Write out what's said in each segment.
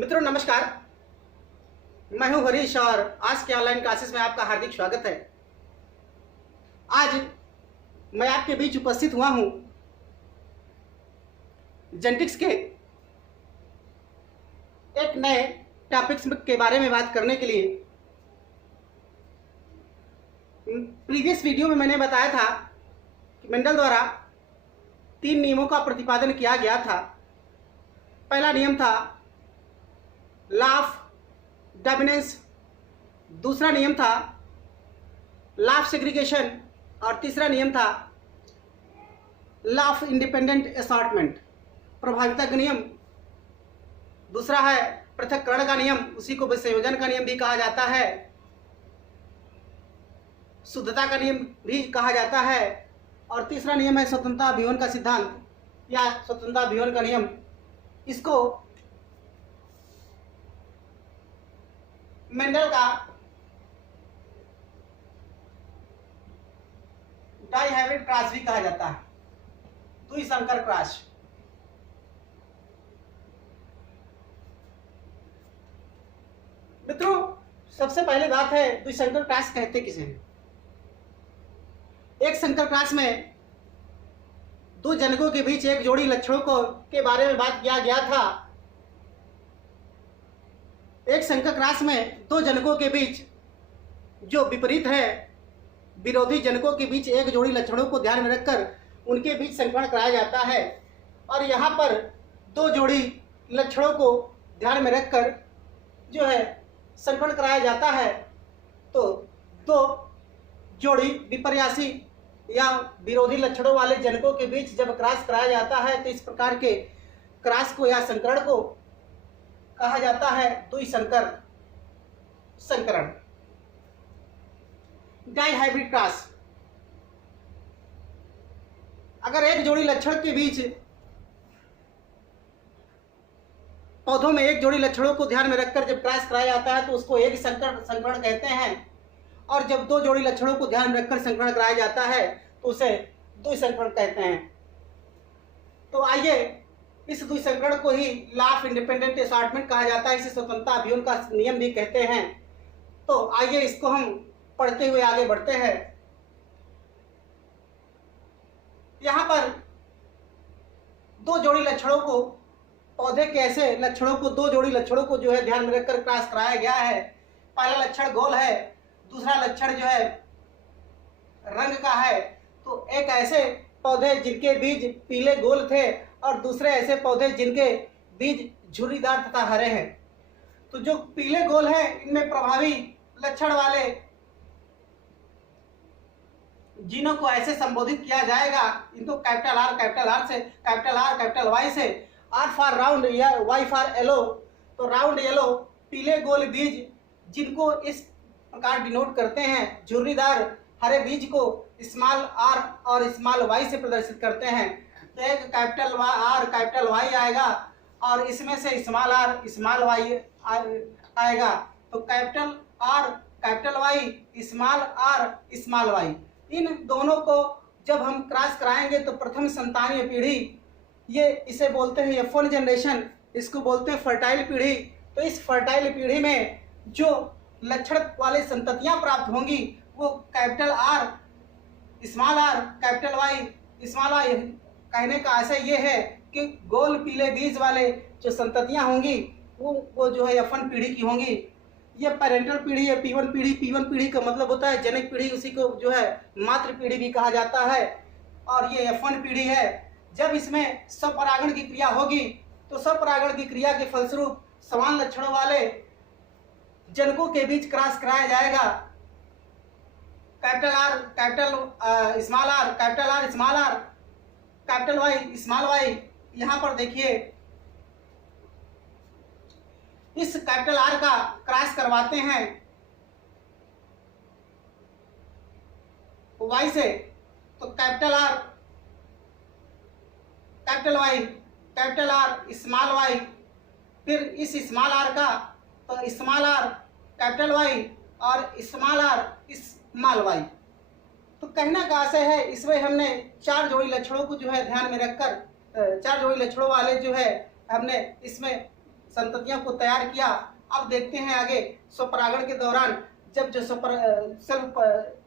मित्रों नमस्कार, मैं हूं हरीश और आज के ऑनलाइन क्लासेस में आपका हार्दिक स्वागत है। आज मैं आपके बीच उपस्थित हुआ हूं जेनेटिक्स के एक नए टॉपिक्स के बारे में बात करने के लिए। प्रीवियस वीडियो में मैंने बताया था कि मेंडल द्वारा 3 नियमों का प्रतिपादन किया गया था। पहला नियम था लॉ ऑफ डोमिनेंस, दूसरा नियम था लॉ ऑफ सेग्रीगेशन और तीसरा नियम था लॉ ऑफ इंडिपेंडेंट असॉर्टमेंट, प्रभाविता का नियम। दूसरा है पृथक्करण का नियम, उसी को संयोजन का नियम भी कहा जाता है, शुद्धता का नियम भी कहा जाता है। और तीसरा नियम है स्वतंत्रता अभिवन का सिद्धांत या स्वतंत्रता अभिवन का नियम। इसको मेंडल का डाइहाइब्रिड क्रॉस भी कहा जाता है, द्विसंकर क्रॉस। मित्रों, सबसे पहले बात है द्विसंकर क्रॉस कहते किसे हैं। एक संकर क्रॉस में दो जनकों के बीच एक जोड़ी लक्षणों को के बारे में बात किया गया था। एक संकर क्रॉस में दो जनकों के बीच जो विपरीत है, विरोधी जनकों के बीच एक जोड़ी लक्षणों को ध्यान में रखकर उनके बीच संकरण कराया जाता है। और यहाँ पर दो जोड़ी लक्षणों को ध्यान में रखकर जो है संकरण कराया जाता है। तो दो जोड़ी विपर्यासी या विरोधी लक्षणों वाले जनकों के बीच जब क्रॉस कराया जाता है तो इस प्रकार के क्रॉस को या संकरण को कहा जाता है द्विसंकर संकरण, डाइहाइब्रिड क्रॉस। अगर एक जोड़ी लक्षण के बीच पौधों में एक जोड़ी लक्षणों को ध्यान में रखकर जब क्रॉस कराया जाता है तो उसको एक संकरण कहते हैं। और जब दो जोड़ी लक्षणों को ध्यान में रखकर संकरण कराया जाता है तो उसे द्विसंकरण कहते हैं। तो आइए इस द्विसंकरण को ही लॉ ऑफ इंडिपेंडेंट असॉर्टमेंट कहा जाता है, इसे स्वतंत्रता अभिवन का नियम भी कहते हैं। तो आइए इसको हम पढ़ते हुए आगे बढ़ते हैं। यहाँ पर दो जोड़ी लक्षणों को, पौधे के ऐसे लक्षणों को, दो जोड़ी लक्षणों को जो है ध्यान में रखकर क्रॉस कराया गया है। पहला लक्षण गोल है, दूसरा लक्षण जो है रंग का है। तो एक ऐसे पौधे जिनके बीज पीले गोल थे और दूसरे ऐसे पौधे जिनके बीज झुर्रीदार तथा हरे हैं। तो जो पीले गोल है इनमें प्रभावी लक्षण वाले जीनों को ऐसे संबोधित किया जाएगा, इनको कैपिटल आर से, कैपिटल वाई से, आर फॉर राउंड या वाई फॉर येलो। तो राउंड येलो पीले गोल बीज जिनको इस प्रकार डिनोट करते हैं, झुर्रीदार हरे बीज को स्मॉल आर और स्मॉल वाई से प्रदर्शित करते हैं। तो एक कैपिटल आर कैपिटल वाई आएगा और इसमें से स्मॉल आर स्मॉल वाई आएगा। तो capital R capital Y, small R small Y, इन दोनों को जब हम क्रॉस कराएंगे तो प्रथम संतानीय पीढ़ी, ये इसे बोलते हैं F1 जनरेशन, इसको बोलते हैं फर्टाइल पीढ़ी। तो इस फर्टाइल पीढ़ी में जो लक्षण वाले संततियां प्राप्त होंगी वो capital R capital Y small Y. कहने का आशय ये है कि गोल पीले बीज वाले जो संततियां होंगी वो जो है F1 पीढ़ी की होंगी। ये पेरेंटल पीढ़ी है, P1 पीढ़ी का मतलब होता है जनक पीढ़ी, उसी को जो है मातृ पीढ़ी भी कहा जाता है। और ये F1 पीढ़ी है। जब इसमें स्वपरागण की क्रिया होगी तो स्वपरागण की क्रिया के फलस्वरूप समान लक्षणों वाले जनकों के बीच क्रॉस कराया जाएगा। Capital R capital small R capital Y small Y. यहाँ पर देखिए इस कैपिटल आर का क्रॉस करवाते हैं वाई से, तो capital R capital Y capital R small Y. फिर इस स्मॉल आर का तो स्मॉल आर कैपिटल वाई और स्मॉल आर स्मॉल वाई। तो कहना का आशय है इसमें हमने चार जोड़ी लक्षणों को जो है ध्यान में रखकर, चार जोड़ी लक्षणों वाले जो है हमने इसमें संततियों को तैयार किया। अब देखते हैं आगे स्वपरागण के दौरान जब जो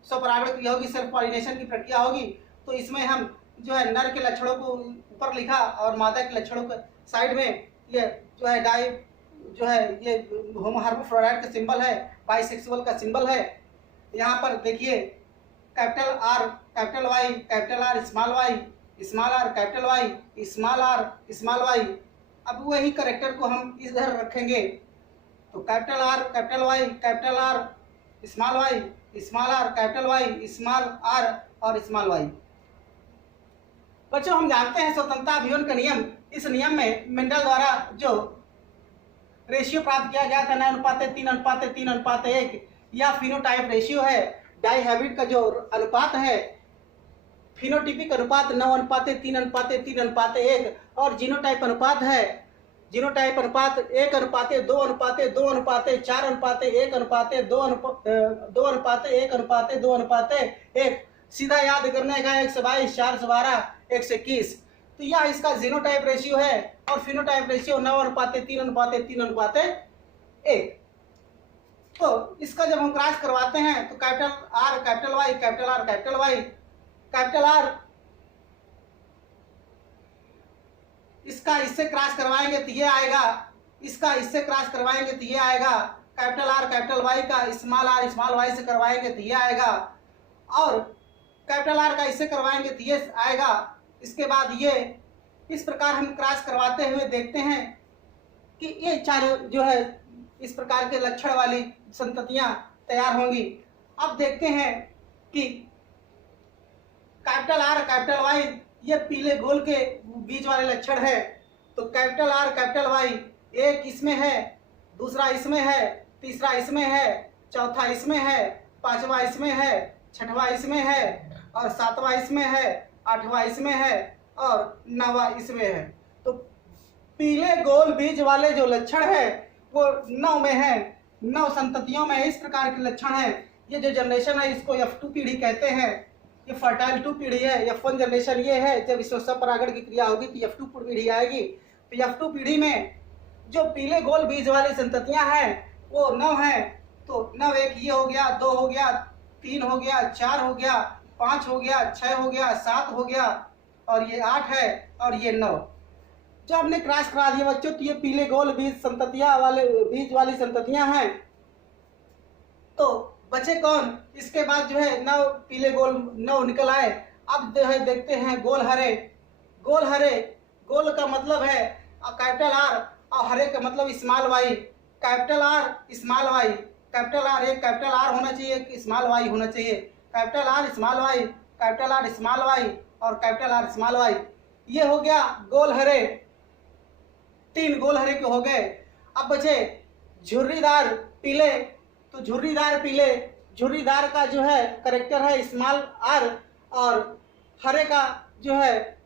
स्वपरागण क्रिया होगी, सेल्फ पॉलिनेशन की प्रक्रिया होगी, तो इसमें हम जो है नर के लक्षणों को ऊपर लिखा और मादा के लक्षणों को साइड में। ये जो है डाई जो है ये होमोहर्माफ्रोडाइट का सिंबल है, बाइसेक्सुअल का सिंबल है। यहाँ पर देखिए capital R capital Y, capital R small Y, small R capital Y, small R small Y. अब वही करेक्टर को हम इधर रखेंगे, तो capital R capital Y, capital R small Y, small R capital Y, small R और small Y. बच्चों हम जानते हैं स्वतंत्रता अभिवन का नियम। इस नियम में मेंडल द्वारा जो रेशियो प्राप्त किया गया था 9:3:3:1 या फिनोटाइप रेशियो है, डाई हैबिट का जो अनुपात है फिनोटिपिक अनुपात 9:3:3:1 और जीनोटाइप अनुपात है, जीनोटाइप अनुपात 1:2:1:4:2:1:2:1:1 सीधा याद करने का 122, 412, 121। तो यह इसका जीनोटाइप रेशियो है और फिनोटाइप रेशियो 9:3:3:1। तो इसका जब हम क्रॉस करवाते हैं तो capital R capital Y, capital R capital Y, capital R इसका इससे क्रॉस करवाएंगे तो ये आएगा, इसका इससे क्रॉस करवाएंगे तो ये आएगा, कैपिटल आर कैपिटल वाई का स्मॉल आर स्मॉल वाई से करवाएंगे तो ये आएगा, और कैपिटल आर का इससे करवाएंगे तो ये आएगा। इसके बाद ये इस प्रकार हम क्रॉस करवाते हुए देखते हैं कि ये चारों जो है इस प्रकार के लक्षण वाली संततियां तैयार होंगी। अब देखते हैं कि कैपिटल आर कैपिटल वाई ये पीले गोल के बीच वाले लक्षण है। तो कैपिटल आर कैपिटल वाई एक इसमें है, दूसरा इसमें है, तीसरा इसमें है, चौथा इसमें है, पांचवा इसमें है, छठवां इसमें है और सातवां इसमें है, आठवां इसमें है और नौवां इसमें है। तो पीले गोल बीज वाले जो लक्षण है वो 9 में है, 9 संततियों में इस प्रकार के लक्षण है। ये जो जनरेशन है इसको F2 पीढ़ी कहते हैं, ये फर्टाइल 2 पीढ़ी है। F1 जनरेशन ये है, जब इसमें स्वपरागण की क्रिया होगी तो F2 पीढ़ी आएगी। तो F2 पीढ़ी में जो पीले गोल बीज वाली संततियां हैं वो 9 हैं। तो 9 एक ये हो गया, 2 हो गया, 3 हो गया, 4 हो गया, 5 हो गया, 6 हो गया, 7 हो गया और ये 8 है और ये 9। जब हमने क्रॉस करा दिया बच्चों तो ये पीले गोल बीज संततियां वाले बीज वाली संततियां हैं। तो बचे कौन? इसके बाद जो है 9 पीले गोल 9 निकल आए। अब जो है देखते हैं गोल हरे। गोल हरे, गोल का मतलब है कैपिटल आर और हरे का मतलब small Y. Capital R small Y, capital R एक कैपिटल आर होना चाहिए, एक स्मॉल वाई होना चाहिए। Capital R small Y, capital R small Y और कैपिटल आर स्मॉल वाई। ये हो गया गोल हरे, 3 गोल हरे के हो गए। अब बचे झुर्रीदार पीले। तो झुर्रीदार पीले, झुर्रीदार का जो है करेक्टर है स्मॉल आर और हरे का जो है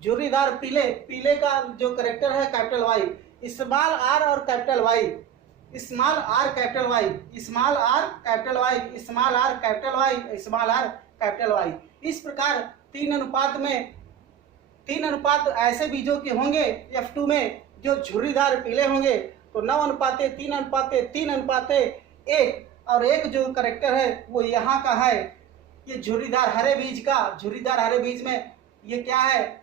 झुर्रीदार पीले, पीले का जो करेक्टर है कैपिटल वाई। स्मॉल आर और capital Y, small R capital Y, small R capital Y, small R capital Y, small R capital Y. इस प्रकार 3 अनुपात में 3 अनुपात ऐसे बीजों के होंगे F2 में जो झुर्रीदार पीले होंगे। तो 9:3:3:1 और एक जो करेक्टर है वो यहाँ का है, ये झुर्रीदार हरे बीज का। झुर्रीदार हरे बीज में ये क्या है?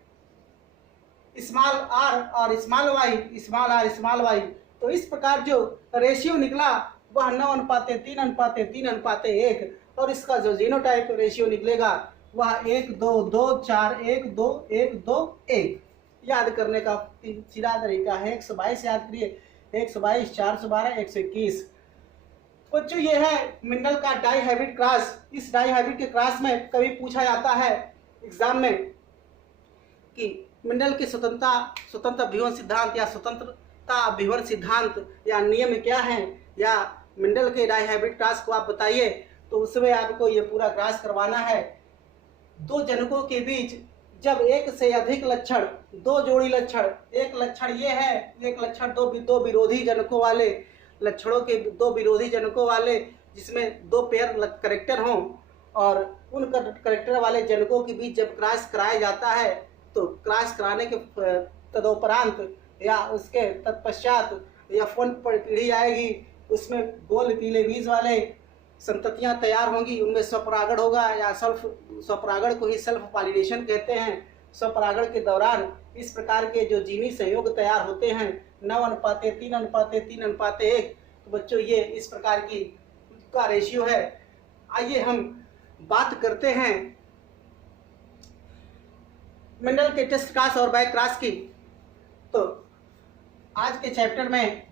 स्मॉल आर और small Y, small R small Y. तो इस प्रकार जो रेशियो निकला वह 9:3:3:1 और इसका जो जीनोटाइप रेशियो निकलेगा वह 1:2:2:4:1:2:1। याद करने का सीधा तरीका है 122 याद करिए, 122, 412, 121। बच्चों ये है मेंडल का डाई हाइब्रिड क्रॉस। इस डाई हाइब्रिड के क्रॉस में कभी पूछा जाता है एग्जाम में कि मेंडल के स्वतंत्र अभिवन सिद्धांत या स्वतंत्रता अभिवन सिद्धांत या नियम क्या है, या मेंडल के डाई हाइब्रिड क्रॉस को आप बताइए। तो उसमें आपको ये पूरा क्रॉस करवाना है। 2 जनकों के बीच जब एक से अधिक लक्षण, 2 जोड़ी लक्षण, एक लक्षण ये है, एक लक्षण 2 विरोधी जनकों वाले लक्षणों के 2 विरोधी जनकों वाले जिसमें 2 पेयर करेक्टर हों और उन करेक्टर वाले जनकों के बीच जब क्रॉस कराया जाता है तो क्रॉस कराने के तदोपरांत या उसके तत्पश्चात F1 पीढ़ी आएगी, उसमें गोल पीले बीज वाले संततियां तैयार होंगी, उनमें स्वपरागण होगा या स्वपरागण को ही सेल्फ पॉलिनेशन कहते हैं। स्वपरागण के दौरान इस प्रकार के जो जीनी संयोग तैयार होते हैं 9:3:3:3:1। तो बच्चों ये इस प्रकार की का रेशियो है। आइए हम बात करते हैं मेंडल के टेस्ट क्रास और बैक क्रास की। तो आज के चैप्टर में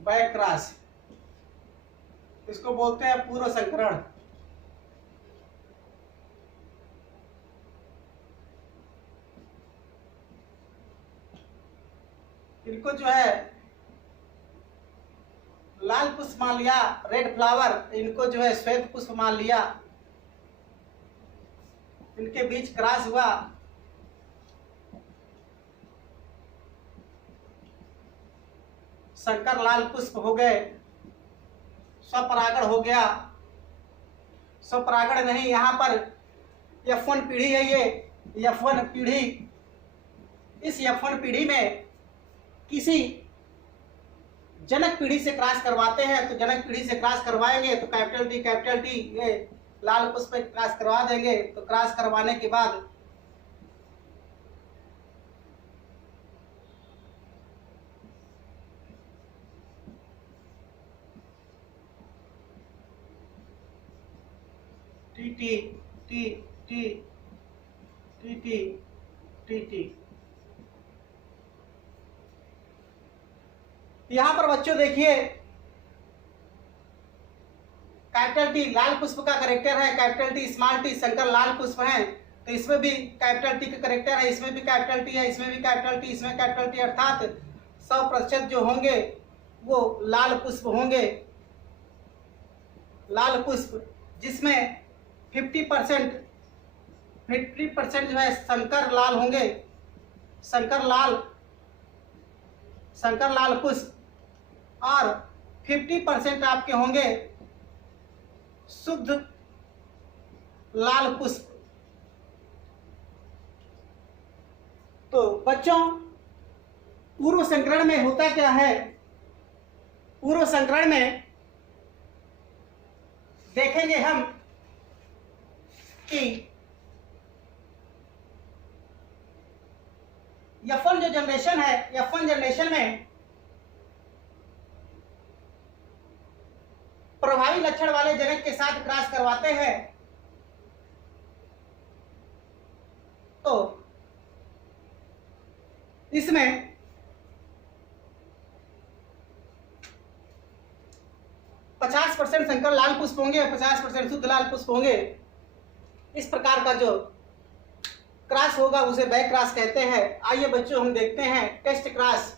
बैक क्रॉस, इसको बोलते हैं पूर्व संकरण। इनको जो है लाल पुष्प मान लिया, रेड फ्लावर, इनको जो है श्वेत पुष्प मान लिया, इनके बीच क्रॉस हुआ, शंकर लाल पुष्प हो गए, स्वपरागण हो गया। स्वपरागण नहीं, यहाँ पर F1 पीढ़ी है। ये F1 पीढ़ी, इस F1 पीढ़ी में किसी जनक पीढ़ी से क्रॉस करवाते हैं। तो जनक पीढ़ी से क्रॉस करवाएंगे तो कैपिटल टी ये लाल पुष्प पे क्रॉस करवा देंगे। तो क्रॉस करवाने के बाद T T T T T T T T. यहां पर बच्चों देखिए कैपिटल टी लाल पुष्प का करेक्टर है, capital T small T Shankar Lal Pushp है। तो इसमें भी कैपिटल टी का करेक्टर है, इसमें भी कैपिटल टी है, इसमें भी कैपिटल टी, इसमें कैपिटल टी, अर्थात 100% जो होंगे वो लाल पुष्प होंगे। लाल पुष्प जिसमें 50% जो है शंकर लाल होंगे, शंकर लाल पुष्प, और 50% आपके होंगे शुद्ध लाल पुष्प। तो बच्चों पूर्व संकरण में होता क्या है? पूर्व संकरण में देखेंगे हम कि F1 जो जनरेशन है, F1 जनरेशन में प्रभावी लक्षण वाले जनक के साथ क्रॉस करवाते हैं। तो इसमें पचास % शंकर लाल पुष्प होंगे, 50% शुद्ध लाल पुष्प होंगे। इस प्रकार का जो क्रॉस होगा उसे बैक क्रॉस कहते हैं। आइए बच्चों हम देखते हैं टेस्ट क्रॉस।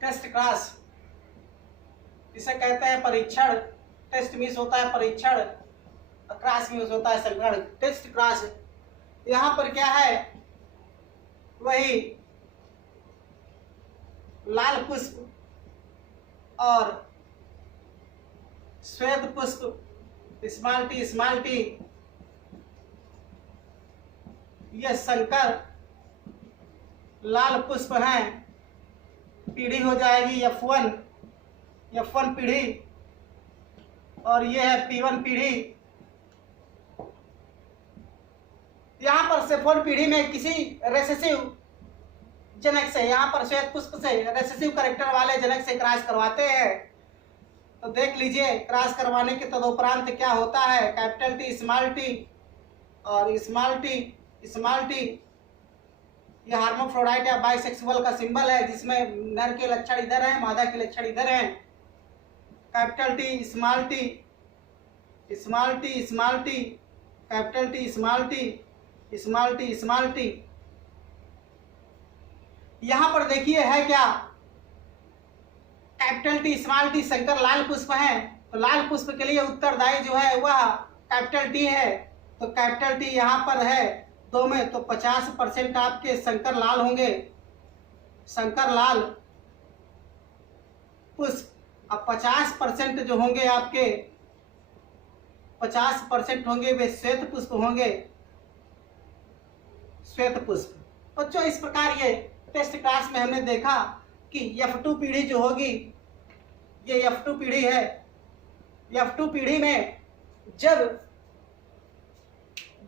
टेस्ट क्रॉस इसे कहते हैं परीक्षण। टेस्ट मीन्स होता है परीक्षण, क्रॉस मीन्स होता है संकरण। टेस्ट क्रॉस यहां पर क्या है, वही लाल पुष्प और श्वेत पुष्प स्मॉल टी, ये शंकर लाल पुष्प हैं। पीढ़ी हो जाएगी F1 पीढ़ी, और ये है P1 पीढ़ी। यहाँ पर F1 पीढ़ी में किसी रेसेसिव जनक से, यहाँ पर श्वेत पुष्प से रेसेसिव करेक्टर वाले जनक से क्रॉस करवाते हैं। तो देख लीजिए क्रॉस करवाने के तदुपरांत क्या होता है। कैपिटल टी स्मॉल टी और स्मॉल टी यह हार्माफ्रोडाइट या बाइसेक्सुअल का सिंबल है, जिसमें नर के लक्षण इधर हैं, मादा के लक्षण इधर हैं। Capital T small T capital T small T. यहां पर देखिए है क्या, capital T small T Shankar Lal Pushp है, तो लाल पुष्प के लिए उत्तरदायी जो है वह कैपिटल टी है। तो कैपिटल टी यहाँ पर है 2 में, तो 50% आपके शंकर लाल होंगे, शंकर लाल पुष्प। अब 50% जो होंगे आपके 50% होंगे वे श्वेत पुष्प होंगे, श्वेत पुष्प। बच्चों इस प्रकार ये टेस्ट क्लास में हमने देखा कि F2 पीढ़ी जो होगी, ये F2 पीढ़ी है। F2 पीढ़ी में जब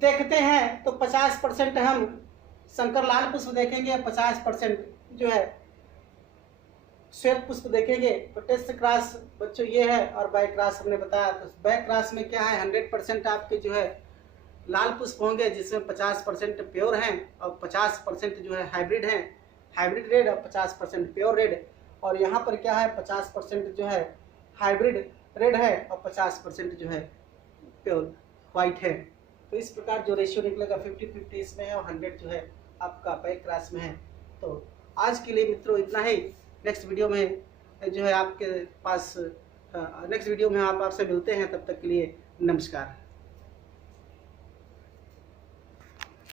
देखते हैं तो 50% हम शंकर लाल पुष्प देखेंगे, 50% जो है श्वेत पुष्प देखेंगे। तो टेस्ट क्लास बच्चों ये है, और बाय क्लास हमने बताया। तो बाय क्लास में क्या है, 100% आपके जो है लाल पुष्प होंगे, जिसमें 50% प्योर हैं और 50% जो है हाइब्रिड हैं, हाइब्रिड रेड, और 50% प्योर रेड। और यहाँ पर क्या है, 50% जो है हाइब्रिड रेड है और 50% जो है प्योर वाइट है। तो इस प्रकार जो रेशियो निकलेगा 50-50 इसमें है, और 100 जो है आपका बैक क्लास में है। तो आज के लिए मित्रों इतना ही। नेक्स्ट वीडियो में जो है आपके पास नेक्स्ट वीडियो में आपसे मिलते हैं। तब तक के लिए नमस्कार।